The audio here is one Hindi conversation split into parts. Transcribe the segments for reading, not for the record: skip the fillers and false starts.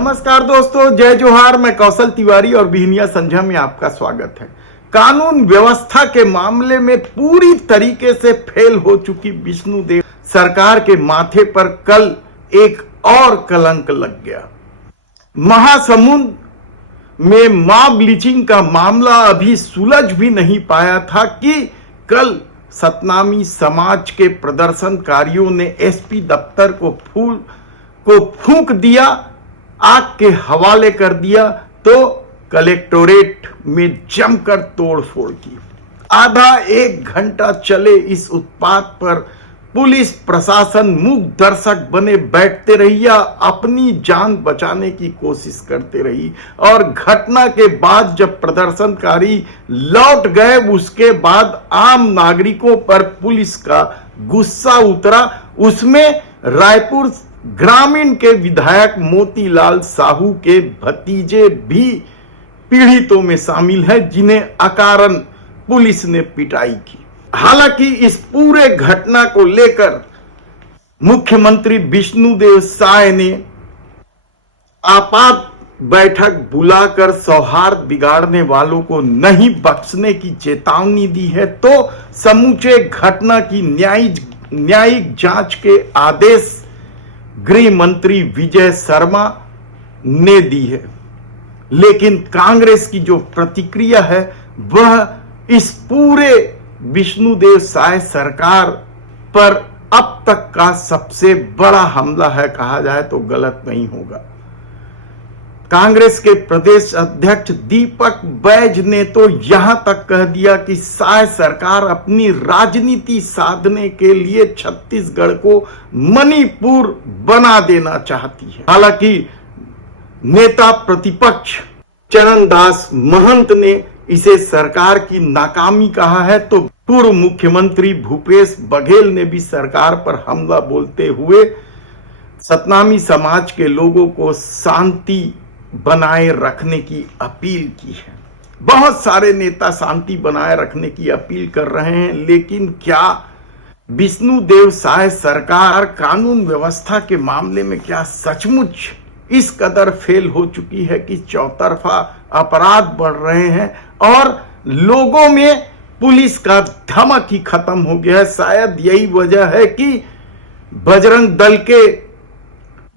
नमस्कार दोस्तों, जय जोहार। मैं कौशल तिवारी और बिहनिया संझा में आपका स्वागत है। कानून व्यवस्था के मामले में पूरी तरीके से फेल हो चुकी विष्णुदेव सरकार के माथे पर कल एक और कलंक लग गया। महासमुंद में मॉब लिंचिंग का मामला अभी सुलझ भी नहीं पाया था कि कल सतनामी समाज के प्रदर्शनकारियों ने एसपी दफ्तर को फूंक दिया, आग के हवाले कर दिया, तो कलेक्टोरेट में जमकर तोड़फोड़ की। आधा एक घंटा चले इस उत्पात पर पुलिस प्रशासन मूक दर्शक बने बैठते रही या अपनी जान बचाने की कोशिश करते रही। और घटना के बाद जब प्रदर्शनकारी लौट गए, उसके बाद आम नागरिकों पर पुलिस का गुस्सा उतरा। उसमें रायपुर ग्रामीण के विधायक मोतीलाल साहू के भतीजे भी पीड़ितों में शामिल हैं, जिन्हें अकारण पुलिस ने पिटाई की। हालांकि इस पूरे घटना को लेकर मुख्यमंत्री विष्णुदेव साय ने आपात बैठक बुलाकर सौहार्द बिगाड़ने वालों को नहीं बख्शने की चेतावनी दी है, तो समूचे घटना की न्यायिक जांच के आदेश गृह मंत्री विजय शर्मा ने दी है। लेकिन कांग्रेस की जो प्रतिक्रिया है वह इस पूरे विष्णुदेव साय सरकार पर अब तक का सबसे बड़ा हमला है, कहा जाए तो गलत नहीं होगा। कांग्रेस के प्रदेश अध्यक्ष दीपक बैज ने तो यहां तक कह दिया कि साय सरकार अपनी राजनीति साधने के लिए छत्तीसगढ़ को मणिपुर बना देना चाहती है। हालांकि नेता प्रतिपक्ष चरणदास महंत ने इसे सरकार की नाकामी कहा है, तो पूर्व मुख्यमंत्री भूपेश बघेल ने भी सरकार पर हमला बोलते हुए सतनामी समाज के लोगों को शांति बनाए रखने की अपील की है। बहुत सारे नेता शांति बनाए रखने की अपील कर रहे हैं, लेकिन क्या विष्णुदेव साय सरकार कानून व्यवस्था के मामले में क्या सचमुच इस कदर फेल हो चुकी है कि चौतरफा अपराध बढ़ रहे हैं और लोगों में पुलिस का धमक ही खत्म हो गया है? शायद यही वजह है कि बजरंग दल के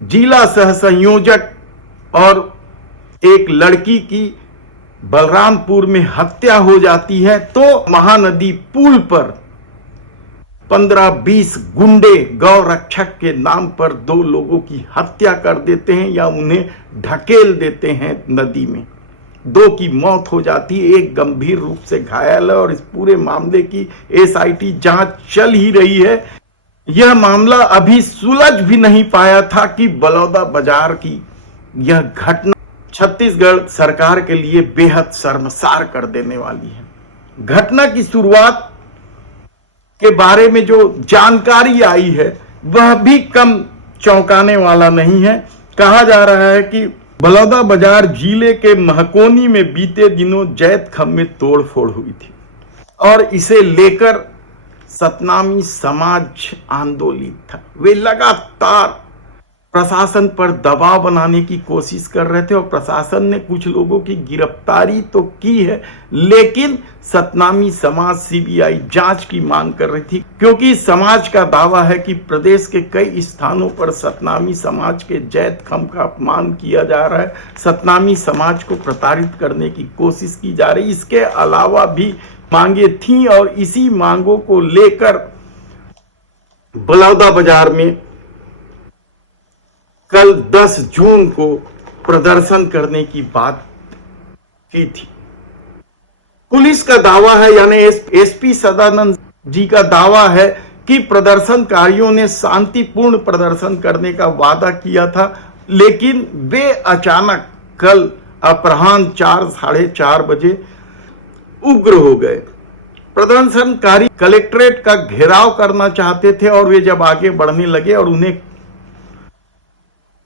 जिला सह संयोजक और एक लड़की की बलरामपुर में हत्या हो जाती है, तो महानदी पुल पर 15-20 गुंडे गौ रक्षक के नाम पर 2 लोगों की हत्या कर देते हैं या उन्हें ढकेल देते हैं नदी में। 2 की मौत हो जाती है, एक गंभीर रूप से घायल है और इस पूरे मामले की एसआईटी जांच चल ही रही है। यह मामला अभी सुलझ भी नहीं पाया था कि बलौदा बाजार की यह घटना छत्तीसगढ़ सरकार के लिए बेहद शर्मसार कर देने वाली है। घटना की शुरुआत के बारे में जो जानकारी आई है वह भी कम चौंकाने वाला नहीं है। कहा जा रहा है कि बलौदा बाजार जिले के महकोनी में बीते दिनों जैत खम में तोड़फोड़ हुई थी और इसे लेकर सतनामी समाज आंदोलित था। वे लगातार प्रशासन पर दबाव बनाने की कोशिश कर रहे थे और प्रशासन ने कुछ लोगों की गिरफ्तारी तो की है, लेकिन सतनामी समाज सीबीआई जांच की मांग कर रही थी, क्योंकि समाज का दावा है कि प्रदेश के कई स्थानों पर सतनामी समाज के जैत खम का अपमान किया जा रहा है, सतनामी समाज को प्रताड़ित करने की कोशिश की जा रही। इसके अलावा भी मांगे थी और इसी मांगों को लेकर बलौदा बाजार में कल 10 जून को प्रदर्शन करने की बात की थी। पुलिस का दावा है, यानी एसपी सदानंद जी का दावा है कि प्रदर्शनकारियों ने शांतिपूर्ण प्रदर्शन करने का वादा किया था, लेकिन वे अचानक कल अपराह्न 4-4:30 बजे उग्र हो गए। प्रदर्शनकारी कलेक्ट्रेट का घेराव करना चाहते थे और वे जब आगे बढ़ने लगे और उन्हें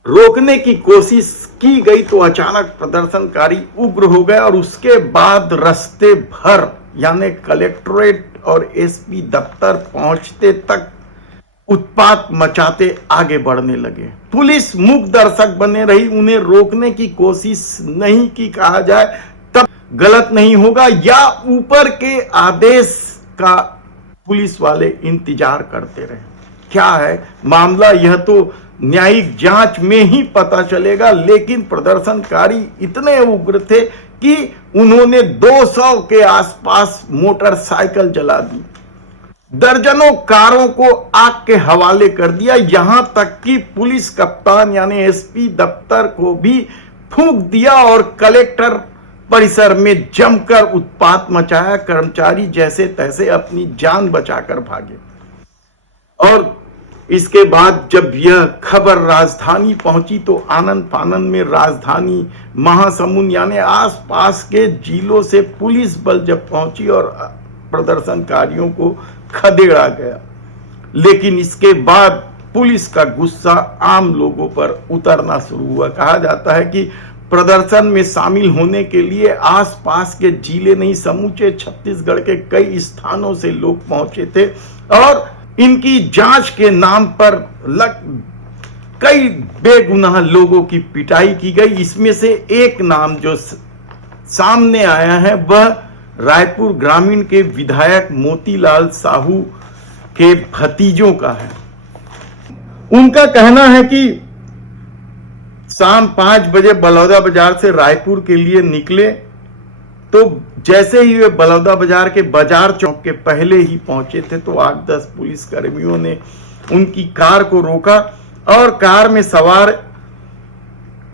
रोकने की कोशिश की गई तो अचानक प्रदर्शनकारी उग्र हो गए और उसके बाद रास्ते भर यानी कलेक्ट्रेट और एसपी दफ्तर पहुंचते तक उत्पात मचाते आगे बढ़ने लगे। पुलिस मूक दर्शक बने रही, उन्हें रोकने की कोशिश नहीं की कहा जाए तब गलत नहीं होगा, या ऊपर के आदेश का पुलिस वाले इंतजार करते रहे। क्या है मामला, यह तो न्यायिक जांच में ही पता चलेगा, लेकिन प्रदर्शनकारी इतने उग्र थे कि उन्होंने 200 के आसपास मोटरसाइकिल जला दी, दर्जनों कारों को आग के हवाले कर दिया, यहां तक कि पुलिस कप्तान यानी एसपी दफ्तर को भी फूंक दिया और कलेक्टर परिसर में जमकर उत्पात मचाया। कर्मचारी जैसे तैसे अपनी जान बचाकर भागे। और इसके बाद जब यह खबर राजधानी पहुंची तो आनंद फानंद में राजधानी, महासमुंद यानी आसपास के जिलों से पुलिस बल जब पहुंची और प्रदर्शनकारियों को खदेड़ा गया। लेकिन इसके बाद पुलिस का गुस्सा आम लोगों पर उतरना शुरू हुआ। कहा जाता है कि प्रदर्शन में शामिल होने के लिए आसपास के जिले नहीं, समूचे छत्तीसगढ़ के कई स्थानों से लोग पहुंचे थे और इनकी जांच के नाम पर कई बेगुनाह लोगों की पिटाई की गई। इसमें से एक नाम जो सामने आया है वह रायपुर ग्रामीण के विधायक मोतीलाल साहू के भतीजों का है। उनका कहना है कि शाम 5 बजे बलौदा बाजार से रायपुर के लिए निकले तो जैसे ही वे बलौदा बाजार के बाजार चौक के पहले ही पहुंचे थे तो 8-10 पुलिस कर्मियों ने उनकी कार को रोका और कार में सवार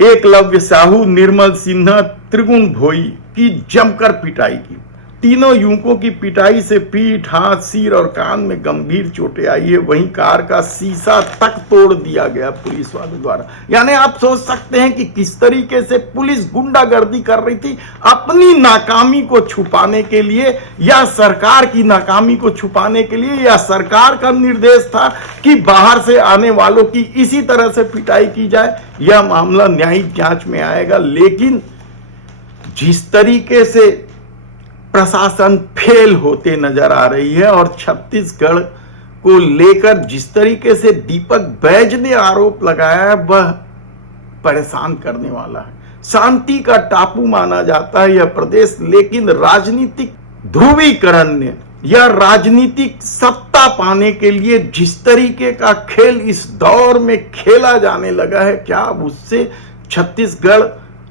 एकलव्य साहू, निर्मल सिन्हा, त्रिगुण भोई की जमकर पिटाई की। तीनों युवकों की पिटाई से पीठ, हाथ, सिर और कान में गंभीर चोटें आई है। वहीं कार का शीशा तक तोड़ दिया गया पुलिस वालों द्वारा। यानी आप सोच सकते हैं कि किस तरीके से पुलिस गुंडागर्दी कर रही थी अपनी नाकामी को छुपाने के लिए, या सरकार की नाकामी को छुपाने के लिए, या सरकार का निर्देश था कि बाहर से आने वालों की इसी तरह से पिटाई की जाए। यह मामला न्यायिक जांच में आएगा। लेकिन जिस तरीके से प्रशासन फेल होते नजर आ रही है और छत्तीसगढ़ को लेकर जिस तरीके से दीपक बैज ने आरोप लगाया है वह परेशान करने वाला है। शांति का टापू माना जाता है यह प्रदेश, लेकिन राजनीतिक ध्रुवीकरण ने या राजनीतिक सत्ता पाने के लिए जिस तरीके का खेल इस दौर में खेला जाने लगा है, क्या उससे छत्तीसगढ़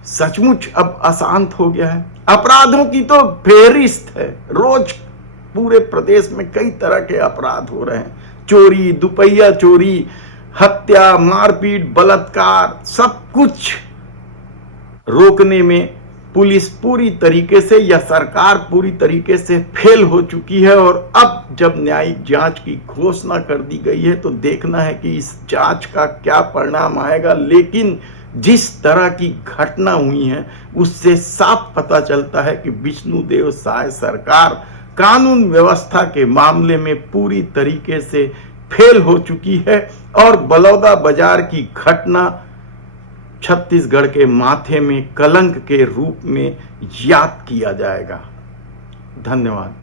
सचमुच अब अशांत हो गया है। अपराधों की तो फेहरिस्त है, रोज पूरे प्रदेश में कई तरह के अपराध हो रहे हैं, चोरी, दुपहिया चोरी, हत्या, मारपीट, बलात्कार, सब कुछ रोकने में पुलिस पूरी तरीके से या सरकार पूरी तरीके से फेल हो चुकी है। और अब जब न्यायिक जांच की घोषणा कर दी गई है तो देखना है कि इस जांच का क्या परिणाम आएगा। लेकिन जिस तरह की घटना हुई है उससे साफ पता चलता है कि विष्णुदेव साय सरकार कानून व्यवस्था के मामले में पूरी तरीके से फेल हो चुकी है और बलौदा बाजार की घटना छत्तीसगढ़ के माथे में कलंक के रूप में याद किया जाएगा। धन्यवाद।